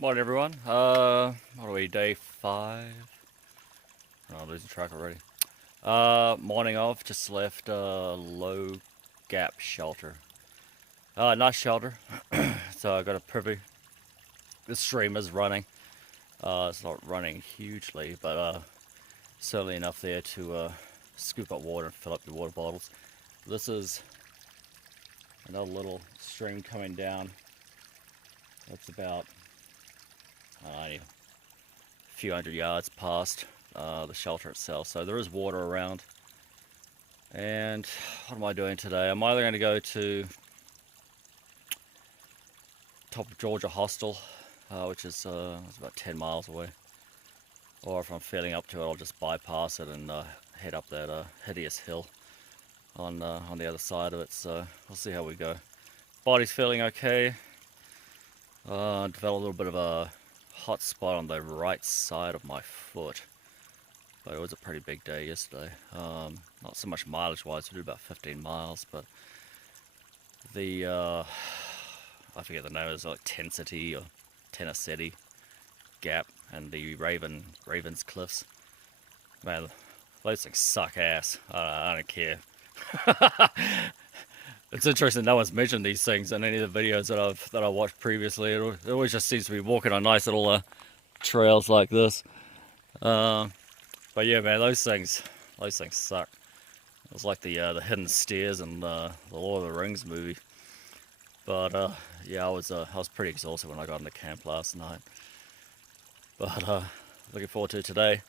Morning everyone. What are we, day 5? Oh, I'm losing track already. Morning off, just left low gap shelter. Nice shelter. So I got a privy. The stream is running. It's not running hugely, but certainly enough there to scoop up water and fill up your water bottles. This is another little stream coming down. That's about a few hundred yards past the shelter itself, so there is water around. And what am I doing today? I'm either going to go to top of Georgia Hostel, which is it's about 10 miles away, or if I'm feeling up to it, I'll just bypass it and head up that hideous hill on the other side of it. So we'll see how we go. Body's feeling okay. Developed a little bit of a hot spot on the right side of my foot, but it was a pretty big day yesterday. Not so much mileage wise, we did about 15 miles, but the I forget the name, it was like Tennessee or Tennessee Gap and the Ravens Cliffs. Man, those things suck ass. I don't care. It's interesting no one's mentioned these things in any of the videos that I watched previously. It always just seems to be walking on nice little trails like this. But yeah, man, those things suck. It was like the hidden stairs in the Lord of the Rings movie. But yeah, I was pretty exhausted when I got into camp last night. But looking forward to today.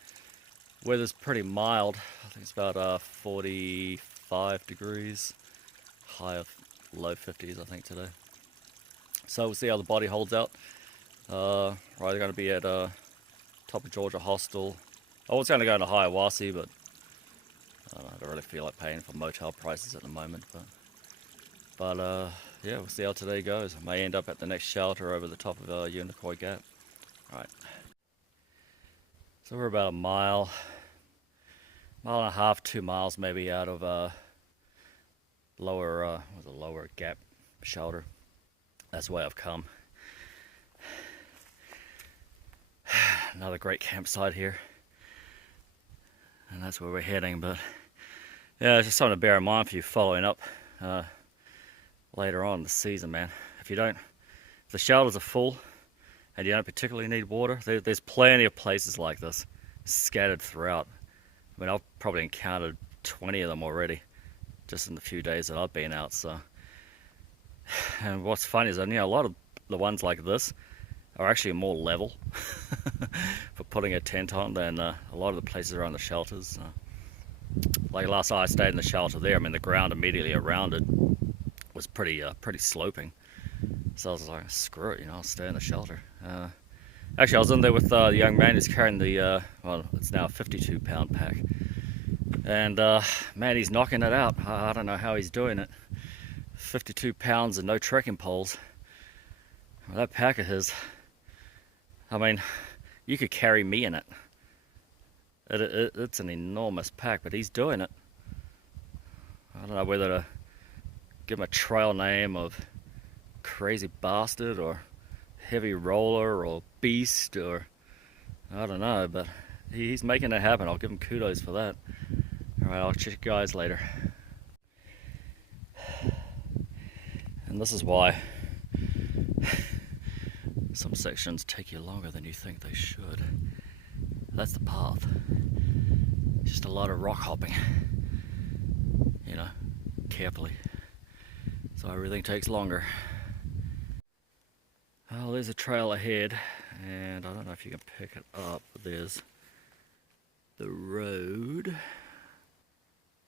Weather's pretty mild. I think it's about 45 degrees. High of low 50s, I think, today. So we'll see how the body holds out. We're either going to be at top of Georgia Hostel. I was going to go to Hiawassee, but I don't really feel like paying for motel prices at the moment. But yeah, we'll see how today goes. I may end up at the next shelter over the top of Unicoi Gap. Alright. So we're about a mile and a half, 2 miles maybe out of lower gap shelter. That's the way I've come. Another great campsite here, and that's where we're heading. But yeah, it's just something to bear in mind for you following up later on in the season, man. If the shelters are full and you don't particularly need water, there's plenty of places like this scattered throughout. I mean, I've probably encountered 20 of them already just in the few days that I've been out. So, and what's funny is that, a lot of the ones like this are actually more level for putting a tent on than a lot of the places around the shelters. Like last night I stayed in the shelter there. I mean, the ground immediately around it was pretty sloping. So I was like, screw it, I'll stay in the shelter. Actually, I was in there with the young man who's carrying the, well, it's now a 52-pound pack. And man, he's knocking it out. I don't know how he's doing it. 52 pounds and no trekking poles. Well, that pack of his, I mean, you could carry me in it. It's an enormous pack, but he's doing it. I don't know whether to give him a trail name of Crazy Bastard or Heavy Roller or Beast, or I don't know, but he's making it happen. I'll give him kudos for that. Alright, I'll check you guys later. And this is why some sections take you longer than you think they should. That's the path. Just a lot of rock hopping, carefully. So everything takes longer. Well, there's a trail ahead, and I don't know if you can pick it up, but there's the road.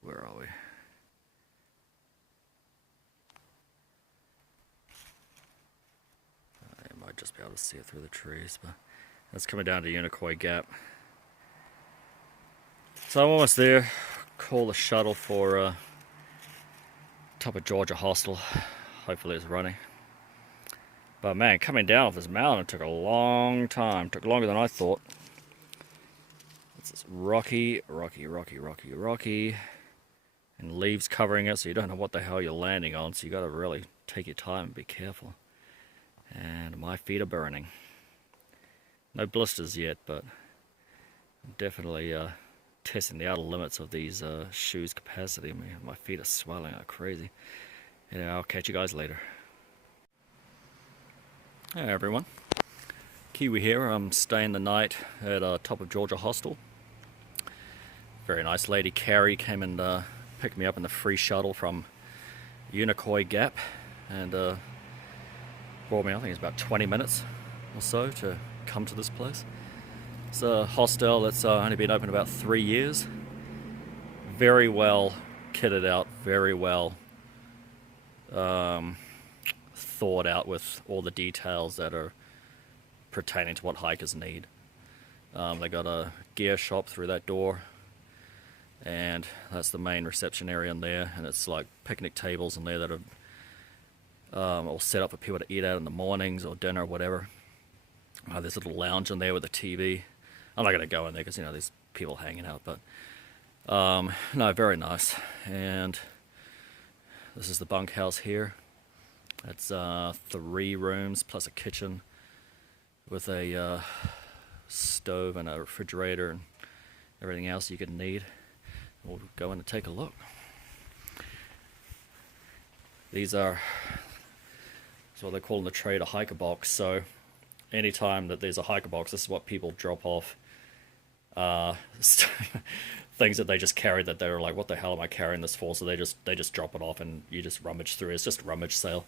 Where are we? I might just be able to see it through the trees, but that's coming down to Unicoi Gap. So I'm almost there. Call the shuttle for top of Georgia Hostel. Hopefully it's running. But man, coming down off this mountain took a long time. Took longer than I thought. It's just rocky, and leaves covering it, so you don't know what the hell you're landing on. So you got to really take your time and be careful. And my feet are burning. No blisters yet, but definitely testing the outer limits of these shoes' capacity. I mean, my feet are swelling like crazy. Yeah, I'll catch you guys later. Hey everyone, Kiwi here. I'm staying the night at Top of Georgia Hostel. Very nice lady, Carrie, came and picked me up in the free shuttle from Unicoi Gap and brought me, I think it's about 20 minutes or so to come to this place. It's a hostel that's only been open about 3 years. Very well kitted out, very well thought out with all the details that are pertaining to what hikers need. They got a gear shop through that door, and that's the main reception area in there, and it's like picnic tables in there that are all set up for people to eat out in the mornings or dinner or whatever. There's a little lounge in there with a TV. I'm not going to go in there because, you know, there's people hanging out, but no, very nice. And this is the bunkhouse here. It's 3 rooms plus a kitchen with a stove and a refrigerator and everything else you could need. We'll go in and take a look. These are what they call in the trade a hiker box. So anytime that there's a hiker box, this is what people drop off. Things that they just carry that they're like, what the hell am I carrying this for? So they just drop it off and you just rummage through. It's just a rummage sale.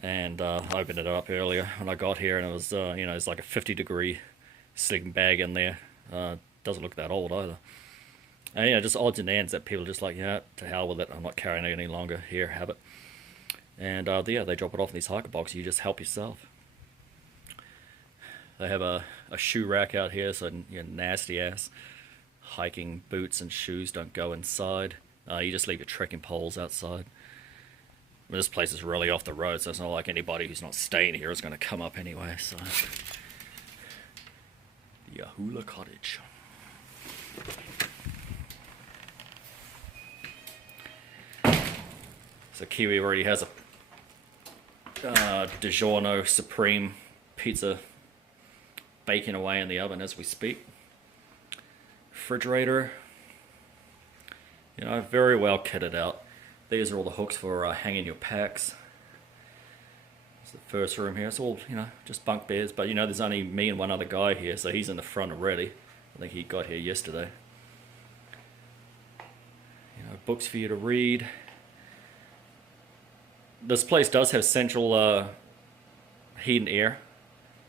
And I opened it up earlier when I got here, and it was you know, it's like a 50-degree sleeping bag in there. Doesn't look that old either. And yeah, just odds and ends that people are just like, yeah, to hell with it. I'm not carrying it any longer. Here, have it. And yeah, they drop it off in these hiker boxes. You just help yourself. They have a shoe rack out here, so your nasty ass hiking boots and shoes don't go inside. You just leave your trekking poles outside. I mean, this place is really off the road, so it's not like anybody who's not staying here is going to come up anyway. So, the Yahula Cottage. So Kiwi already has a DiGiorno Supreme pizza baking away in the oven as we speak. Refrigerator, you know, very well kitted out. These are all the hooks for hanging your packs. It's the first room here. It's all, you know, just bunk beds, but you know, there's only me and one other guy here, so he's in the front already. I think he got here yesterday. You know, books for you to read. This place does have central heat and air,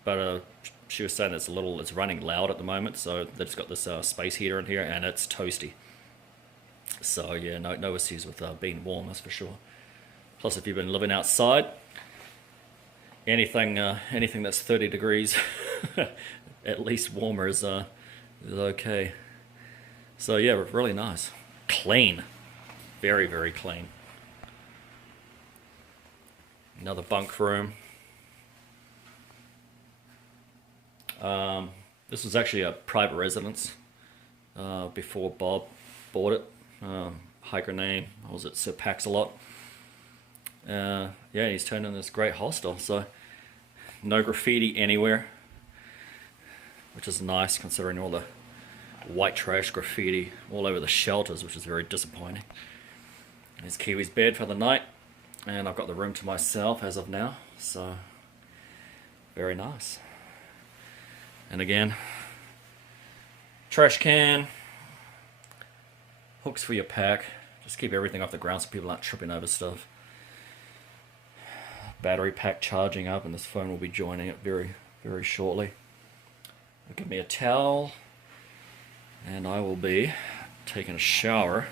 but she was saying it's running loud at the moment, so they've just got this space heater in here, and it's toasty. So yeah, no issues with being warm, that's for sure. Plus, if you've been living outside, anything that's 30 degrees, at least warmer is okay. So yeah, really nice, clean, very very clean. Another bunk room. This was actually a private residence before Bob bought it. Hiker name, what was it, Sir Pax-a-Lot. Yeah, he's turned into this great hostel, so no graffiti anywhere, which is nice considering all the white trash graffiti all over the shelters, which is very disappointing. There's Kiwi's bed for the night, and I've got the room to myself as of now, so very nice. And again, trash can, hooks for your pack. Just keep everything off the ground so people aren't tripping over stuff. Battery pack charging up, and this phone will be joining it very, very shortly. Give me a towel, and I will be taking a shower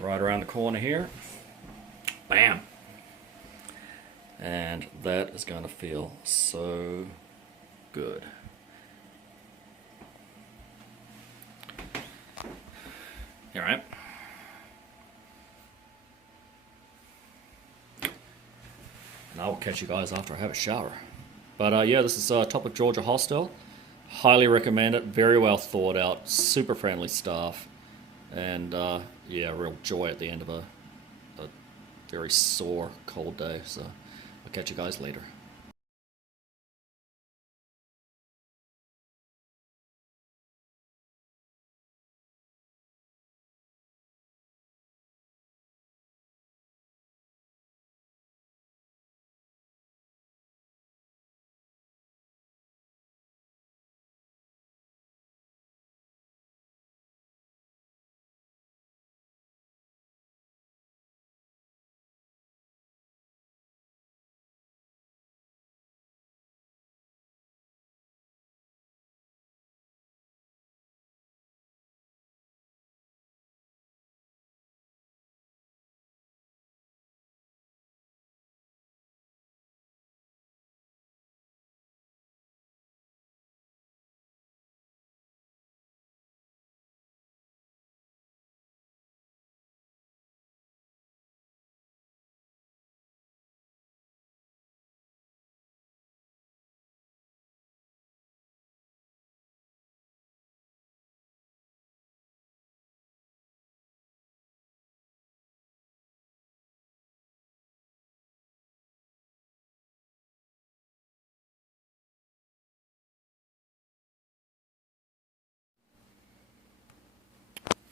right around the corner here. Bam! And that is going to feel so good. All right. And I will catch you guys after I have a shower. But yeah, this is Top of Georgia Hostel. Highly recommend it. Very well thought out. Super friendly staff. And yeah, real joy at the end of a very sore, cold day. So I'll catch you guys later.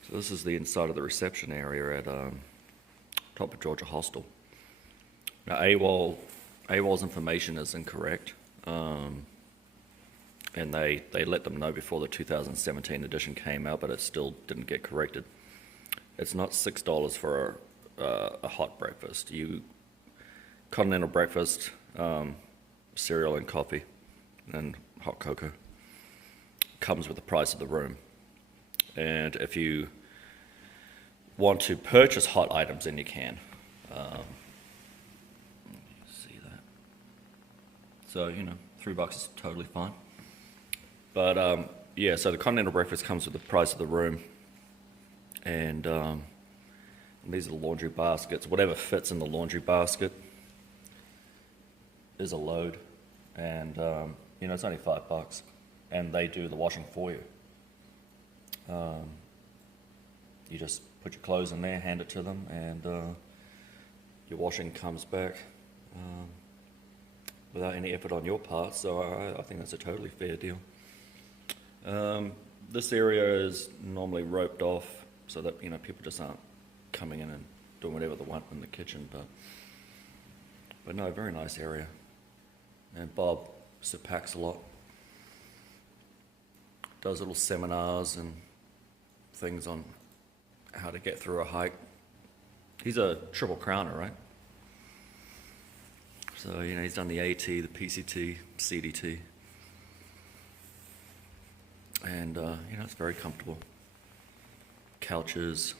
So this is the inside of the reception area at Top of Georgia Hostel. Now AWOL's information is incorrect, and they let them know before the 2017 edition came out, but it still didn't get corrected. It's not $6 for a hot breakfast. Continental breakfast, cereal and coffee, and hot cocoa comes with the price of the room. And if you want to purchase hot items, then you can. See that? So, $3 is totally fine. But yeah, so the continental breakfast comes with the price of the room. And these are the laundry baskets. Whatever fits in the laundry basket is a load. And, it's only $5. And they do the washing for you. You just put your clothes in there, hand it to them, and your washing comes back without any effort on your part. So I think that's a totally fair deal. This area is normally roped off so that people just aren't coming in and doing whatever they want in the kitchen. But no, very nice area. And Bob packs a lot. Does little seminars and things on how to get through a hike. He's a triple crowner, right? So, he's done the AT, the PCT, CDT. And, it's very comfortable. Couches,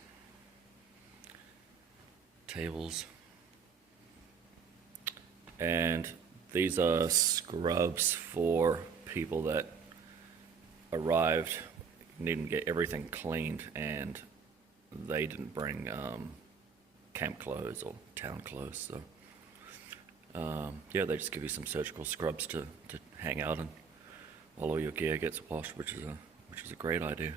tables. And these are scrubs for people that arrived, needing to get everything cleaned, and they didn't bring camp clothes or town clothes. So, yeah, they just give you some surgical scrubs to hang out in while all your gear gets washed, which is a great idea.